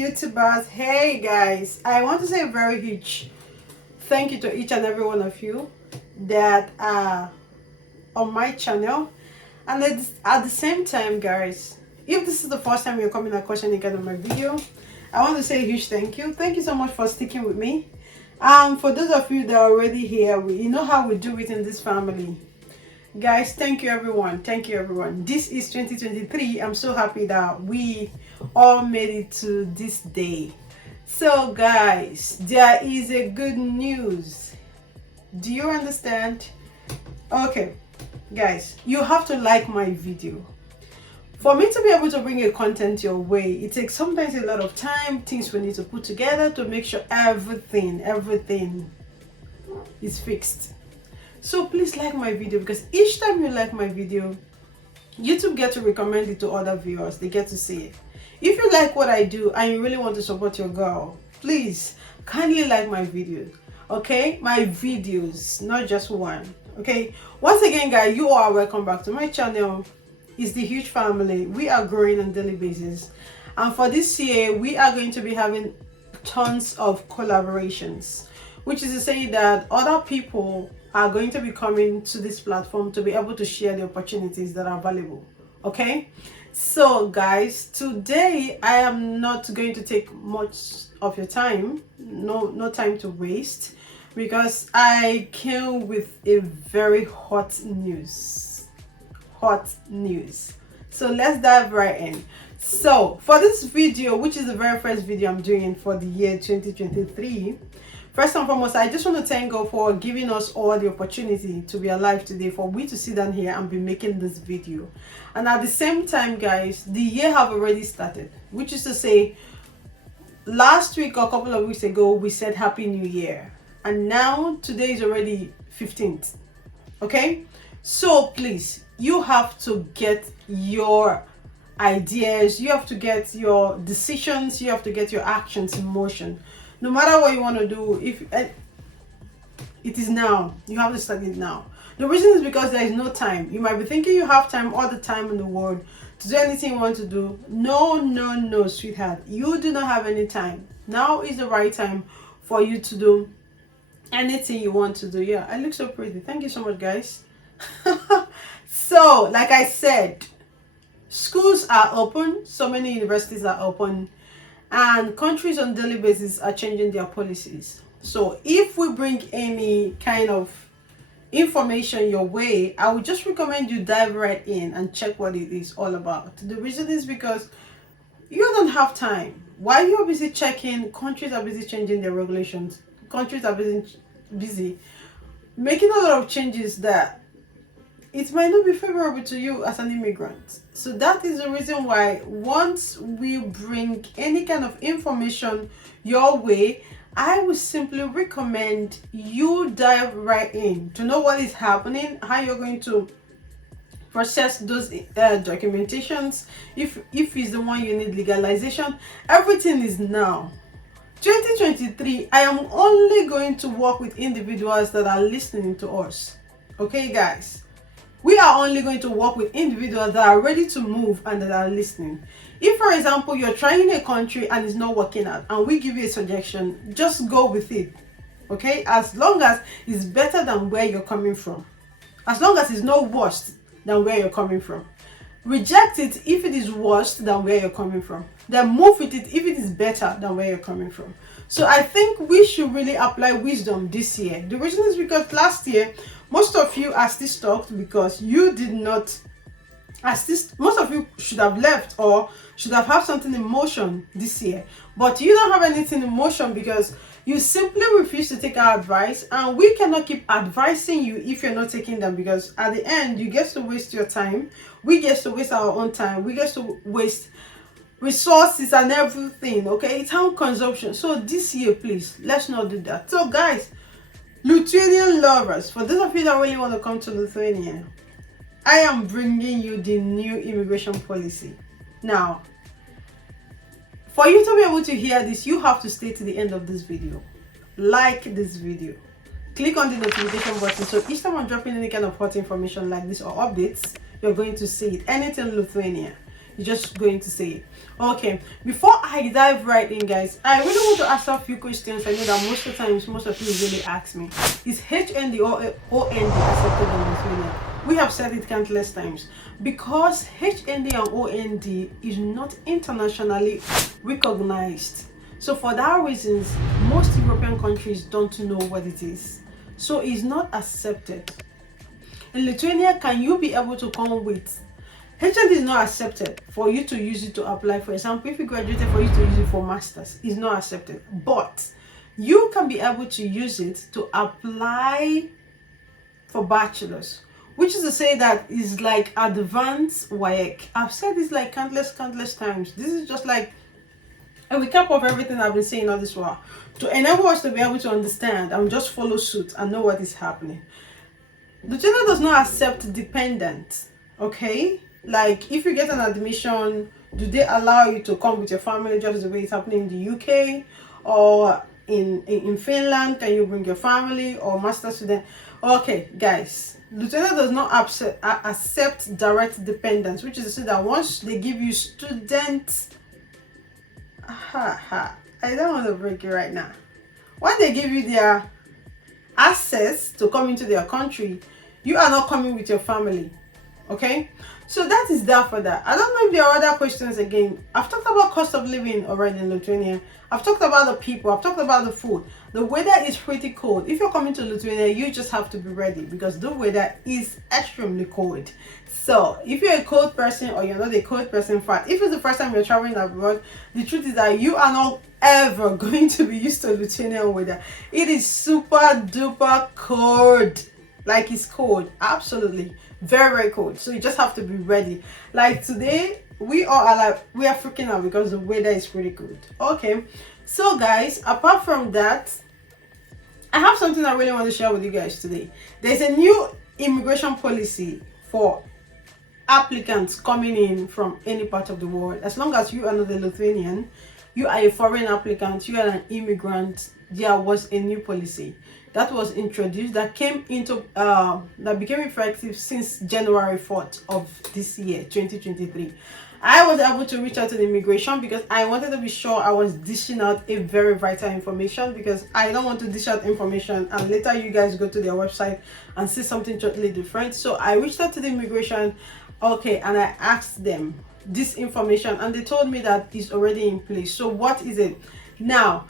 YouTubers. Hey guys, I want to say a very huge thank you to each and every one of you that are on my channel. And at the same time, guys, if this is the first time you're coming across any kind of my video, I want to say a huge thank you. Thank you so much for sticking with me. For those of you that are already here, you know how we do it in this family. Guys, thank you everyone. Thank you everyone. This is 2023. I'm so happy that we all made it to this day. So guys, there is a good news. Do you understand? Okay, guys, you have to like my video. For me to be able to bring a content your way, it takes sometimes a lot of time, things we need to put together to make sure everything is fixed. So please like my video, because each time you like my video, YouTube gets to recommend it to other viewers. They get to see it. If you like what I do and you really want to support your girl, please kindly like my videos. Okay, my videos, not just one. Okay, once again guys, you are welcome back to my channel. It's the huge family. We are growing on a daily basis, and for this year we are going to be having tons of collaborations, which is to say that other people are going to be coming to this platform to be able to share the opportunities that are available. Okay, so guys, today I am not going to take much of your time. No time to waste, because I came with a very hot news. So let's dive right in. So for this video, which is the very first video I'm doing for the year 2023, first and foremost, I just want to thank God for giving us all the opportunity to be alive today, for we to sit down here and be making this video. And at the same time, guys, the year have already started, which is to say, last week or a couple of weeks ago, we said Happy New Year. And now, today is already 15th. Okay? So please, you have to get your ideas, you have to get your decisions, you have to get your actions in motion. No matter what you want to do, if it is now, you have to start it now. The reason is because there is no time. You might be thinking you have time, all the time in the world, to do anything you want to do. No, sweetheart, you do not have any time. Now is the right time for you to do anything you want to do. Yeah, I look so pretty. Thank you so much, guys. So like I said, schools are open, so many universities are open, and countries on a daily basis are changing their policies. So if we bring any kind of information your way, I would just recommend you dive right in and check what it is all about. The reason is because you don't have time. While you're busy checking, countries are busy changing their regulations. Countries are busy making a lot of changes that it might not be favorable to you as an immigrant. So that is the reason why once we bring any kind of information your way, I would simply recommend you dive right in to know what is happening, how you're going to process those documentations, if it's the one you need legalization. Everything is now. 2023, I am only going to work with individuals that are listening to us. Okay guys, we are only going to work with individuals that are ready to move and that are listening. If, for example, you're trying a country and it's not working out and we give you a suggestion, just go with it. Okay? As long as it's better than where you're coming from. As long as it's not worse than where you're coming from. Reject it if it is worse than where you're coming from. Then move with it if it is better than where you're coming from. So I think we should really apply wisdom this year. The reason is because last year, most of you are still stuck because you did not assist. Most of you should have left or should have had something in motion this year, but you don't have anything in motion because you simply refuse to take our advice, and we cannot keep advising you if you're not taking them, because at the end you get to waste your time, we get to waste our own time, we get to waste resources and everything. Okay, it's time consumption. So this year, please, let's not do that. So guys, Lithuanian lovers, for those of you that really want to come to Lithuania, I am bringing you the new immigration policy. Now, for you to be able to hear this, you have to stay to the end of this video. Like this video. Click on the notification button, so each time I'm dropping any kind of hot information like this or updates, you're going to see it. Anything Lithuania. You're just going to say it. Okay, before I dive right in, guys, I really want to ask a few questions. I know that most of the times, most of you really ask me, is HND or OND accepted in Lithuania? We have said it countless times. Because HND and OND is not internationally recognized. So for that reasons, most European countries don't know what it is. So it's not accepted. In Lithuania, can you be able to come with HND is not accepted for you to use it to apply. For example, if you graduated, for you to use it for masters, it's not accepted. But you can be able to use it to apply for bachelor's, which is to say that is like advanced WAEC. I've said this like countless times. This is just like a recap of everything I've been saying all this while to enable us to be able to understand and just follow suit and know what is happening. Lithuania does not accept dependents. Okay, like if you get an admission, do they allow you to come with your family just the way it's happening in the UK or in Finland? Can you bring your family or master student? Okay, guys, Lithuania does not accept direct dependents, which is to say that once they give you student, I don't want to break it right now. When they give you their access to come into their country, you are not coming with your family. Okay, so that is that for that. I don't know if there are other questions. Again, I've talked about cost of living already in Lithuania. I've talked about the people. I've talked about the food. The weather is pretty cold. If you're coming to Lithuania, you just have to be ready because the weather is extremely cold. So if you're a cold person or you're not a cold person, fine. If it's the first time you're traveling abroad, the truth is that you are not ever going to be used to Lithuanian weather. It is super duper cold. Like it's cold, absolutely very cold. So you just have to be ready. Like today, we are freaking out because the weather is pretty good. Okay, so guys, apart from that, I have something I really want to share with you guys today. There's a new immigration policy for applicants coming in from any part of the world. As long as you are not a Lithuanian, you are a foreign applicant, you are an immigrant, there was a new policy that was introduced that came into that became effective since January 4th of this year 2023. I was able to reach out to the immigration because I wanted to be sure I was dishing out a very vital information, because I don't want to dish out information and later you guys go to their website and see something totally different. So I reached out to the immigration, okay, and I asked them this information and they told me that it's already in place. So what is it now?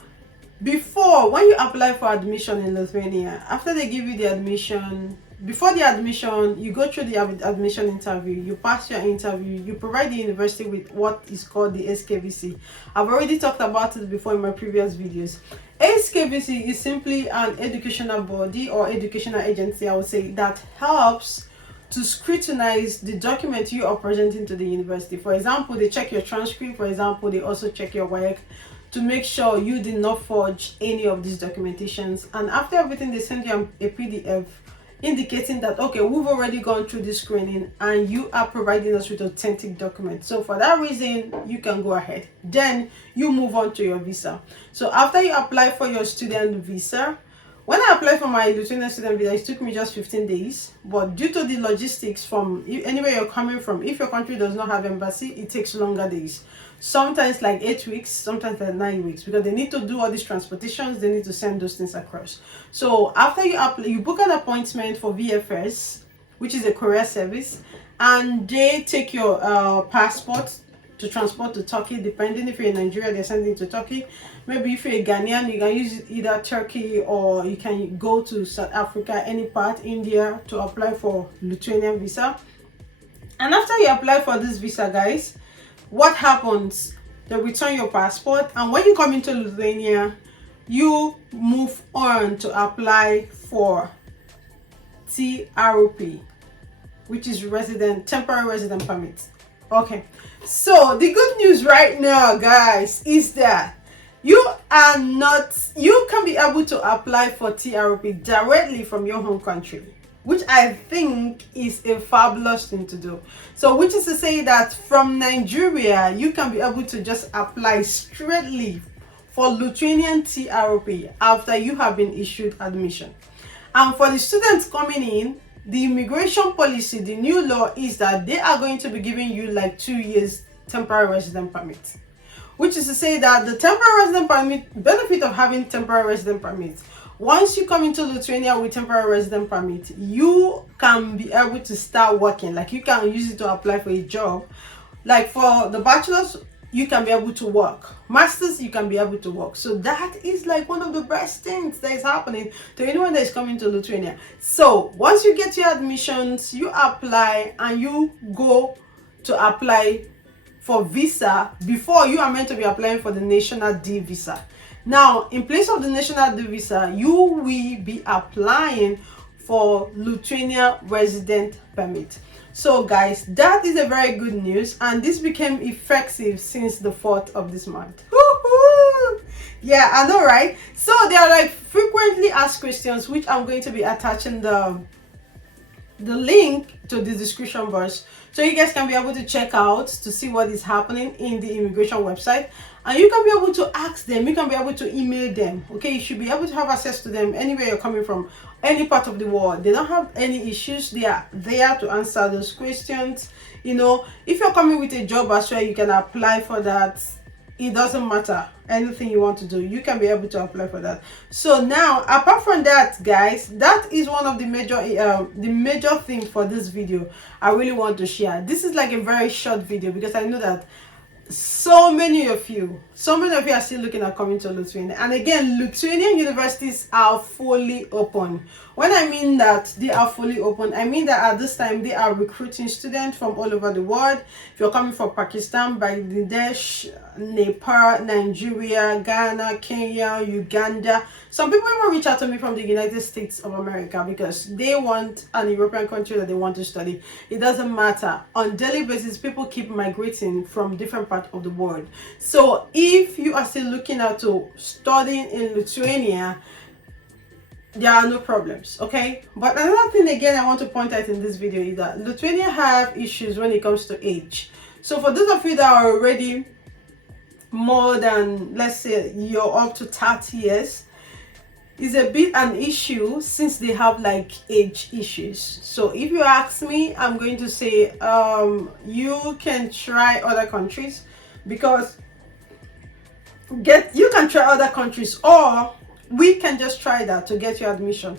Before, when you apply for admission in Lithuania, after they give you the admission, before the admission, you go through the admission interview, you pass your interview, you provide the university with what is called the SKVC. I've already talked about it before in my previous videos. SKVC is simply an educational body or educational agency, I would say, that helps to scrutinize the document you are presenting to the university. For example, they check your transcript. For example, they also check your work to make sure you did not forge any of these documentations. And after everything, they send you a PDF indicating that, okay, we've already gone through this screening and you are providing us with authentic documents. So for that reason, you can go ahead. Then you move on to your visa. So after you apply for your student visa, when I applied for my Lithuanian student visa, it took me just 15 days. But due to the logistics from anywhere you're coming from, if your country does not have embassy, it takes longer days. Sometimes like 8 weeks, sometimes like 9 weeks, because they need to do all these transportations, they need to send those things across. So after you apply, you book an appointment for VFS, which is a courier service, and they take your passport to transport to Turkey. Depending if you're in Nigeria, they're sending to Turkey. Maybe if you're a Ghanaian, you can use either Turkey or you can go to South Africa, any part, India, to apply for Lithuanian visa. And after you apply for this visa, guys, what happens? They return your passport, and when you come into Lithuania, you move on to apply for TRP, which is temporary resident permit. Okay, so the good news right now, guys, is that you can be able to apply for TRP directly from your home country, which I think is a fabulous thing to do. So which is to say that from Nigeria, you can be able to just apply straightly for Lithuanian TRP after you have been issued admission. And for the students coming in, the immigration policy, the new law is that they are going to be giving you like 2 years temporary resident permit, which is to say that the temporary resident permit, benefit of having temporary resident permit, once you come into Lithuania with temporary resident permit, you can be able to start working. Like, you can use it to apply for a job. Like for the bachelor's, you can be able to work. Masters, you can be able to work. So that is like one of the best things that is happening to anyone that is coming to Lithuania. So once you get your admissions, you apply and you go to apply for visa. Before, you are meant to be applying for the national D visa. Now, in place of the national D visa, you will be applying for Lithuania resident permit. So guys, that is a very good news, and this became effective since the 4th of this month. Woo-hoo! Yeah, I know, right? So there are like frequently asked questions, which I'm going to be attaching the link to the description box, so you guys can be able to check out to see what is happening in the immigration website, and you can be able to ask them, you can be able to email them. Okay, you should be able to have access to them anywhere you're coming from, any part of the world. They don't have any issues. They are there to answer those questions. You know, if you're coming with a job as well, you can apply for that. It doesn't matter, anything you want to do, you can be able to apply for that. So now, apart from that, guys, that is one of the major thing for this video I really want to share. This is like a very short video because I know that so many of you are still looking at coming to Lithuania. And again, Lithuanian universities are fully open. When I mean that they are fully open, I mean that at this time they are recruiting students from all over the world. If you're coming from Pakistan, Bangladesh, Nepal, Nigeria, Ghana, Kenya, Uganda. Some people even reach out to me from the United States of America because they want an European country that they want to study. It doesn't matter. On daily basis, people keep migrating from different parts of the world. So if you are still looking at to studying in Lithuania, there are no problems. Okay, but another thing again I want to point out in this video is that Lithuania have issues when it comes to age. So for those of you that are already more than, let's say, you're up to 30 years, is a bit an issue since they have like age issues. So if you ask me, I'm going to say you can try other countries, because you can try other countries, or we can just try that to get your admission.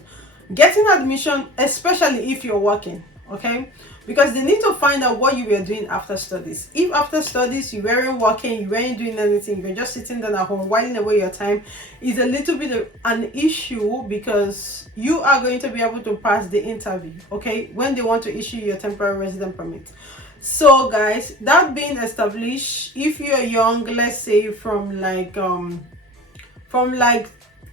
Getting admission, especially if you're working, okay, because they need to find out what you were doing after studies. If after studies you weren't working, you weren't doing anything, you were just sitting down at home whiling away your time, is a little bit of an issue, because you are going to be able to pass the interview, okay, when they want to issue your temporary resident permit. So guys, that being established, if you're young, let's say from like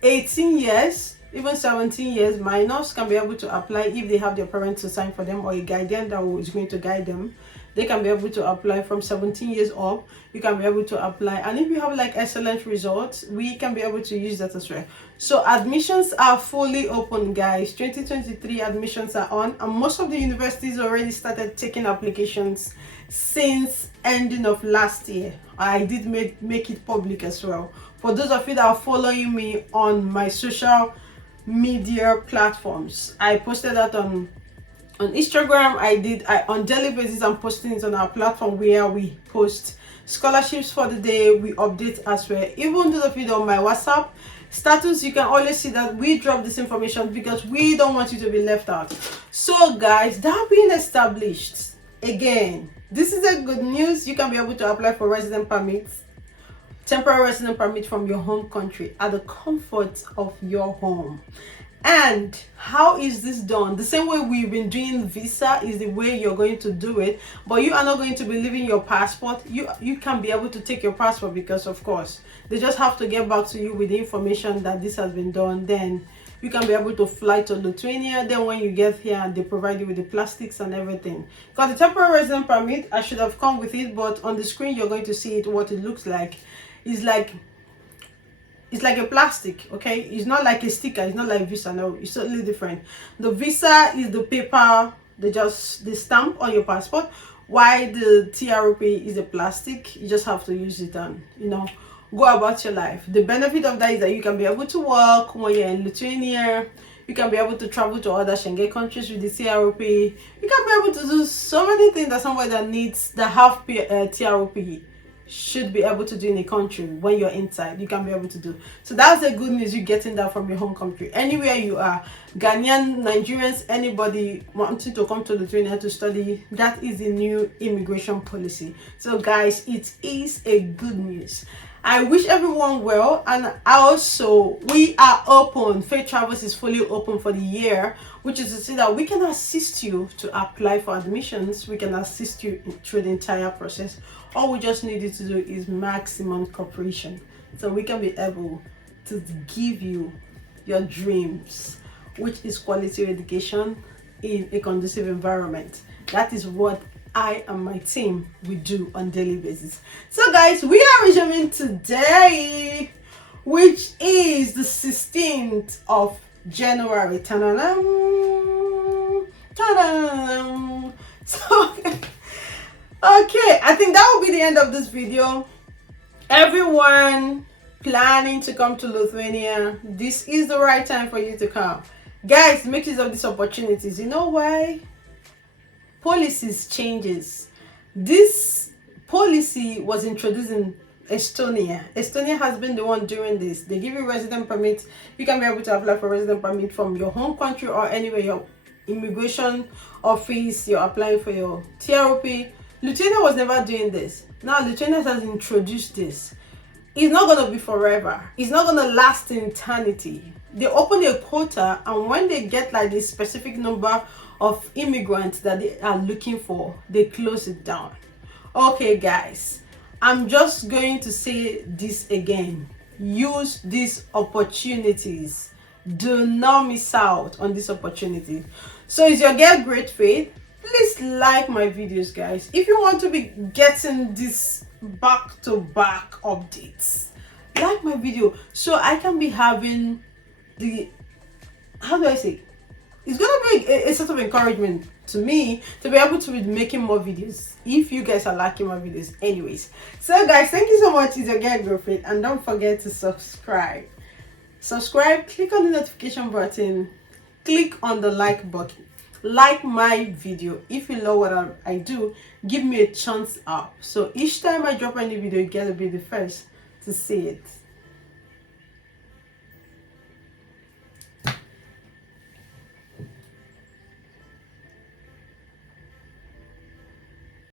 18 years, even 17 years, minors can be able to apply if they have their parents to sign for them, or a guardian that is going to guide them. They can be able to apply from 17 years up. You can be able to apply, and if you have like excellent results, we can be able to use that as well. So admissions are fully open, guys. 2023 admissions are on, and most of the universities already started taking applications since ending of last year. I did make it public as well. For those of you that are following me on my social media platforms, I posted that on Instagram. I on daily basis I'm posting it on our platform, where we post scholarships for the day, we update as well. Even those of you on my WhatsApp status, you can always see that we drop this information because we don't want you to be left out. So guys, that being established, again, this is a good news. You can be able to apply for resident permits, temporary resident permit from your home country at the comfort of your home. And how is this done? The same way we've been doing visa is the way you're going to do it, but you are not going to be leaving your passport. You can be able to take your passport, because of course they just have to get back to you with the information that this has been done. Then you can be able to fly to Lithuania. Then when you get here, they provide you with the plastics and everything. Because the temporary resident permit, I should have come with it, but on the screen you're going to see it, what it looks like. It's like a plastic, okay? It's not like a sticker, it's not like visa. No, it's totally different. The visa is the paper, the stamp on your passport, while the TROP is a plastic. You just have to use it and, you know, go about your life. The benefit of that is that you can be able to work when you're in Lithuania. You can be able to travel to other Schengen countries with the TROP. You can be able to do so many things that somebody that have TROP should be able to do in a country. When you're inside, you can be able to do. So that's the good news, you getting that from your home country. Anywhere you are, Ghanaian, Nigerians, anybody wanting to come to Lithuania to study, that is the new immigration policy. So guys, it is a good news. I wish everyone well, and also we are open. Faith Travels is fully open for the year, which is to say that we can assist you to apply for admissions. We can assist you through the entire process. All we just need you to do is maximum cooperation, so we can be able to give you your dreams, which is quality education in a conducive environment. That is what I and my team we do on daily basis. So guys, we are resuming today, which is the 16th of January. Ta-da-dam, ta-da-dam. So okay, I think that will be the end of this video. Everyone planning to come to Lithuania, this is the right time for you to come. Guys, make use of these opportunities. You know why? Policies changes. This policy was introduced in Estonia. Estonia has been the one doing this. They give you resident permit. You can be able to apply for resident permit from your home country or anywhere your immigration office, you're applying for your TROP. Lithuania was never doing this. Now Lithuania has introduced this. It's not going to be forever. It's not going to last in eternity. They open a quota, and when they get like this specific number of immigrants that they are looking for, they close it down. Okay guys, I'm just going to say this again. Use these opportunities. Do not miss out on this opportunity. So is your girl Great Faith? Please like my videos, guys. If you want to be getting this back-to-back updates, like my video so I can be having the, how do I say, it's gonna be a sort of encouragement to me to be able to be making more videos if you guys are liking my videos anyways. So guys, thank you so much. It's your girl Girlfriend, and don't forget to subscribe, click on the notification button, click on the like button, like my video. If you know what I do, give me a thumbs up, so each time I drop any video you get to be the first to see it.